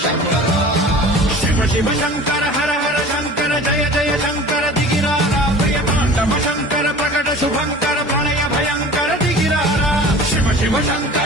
शिव शिव शंकर हर हर शंकर जय जय शंकर दिगिरारा भय तांडव शंकर प्रकट शुभंकर प्रणय भयंकर दिगिरारा शिव शिव शंकर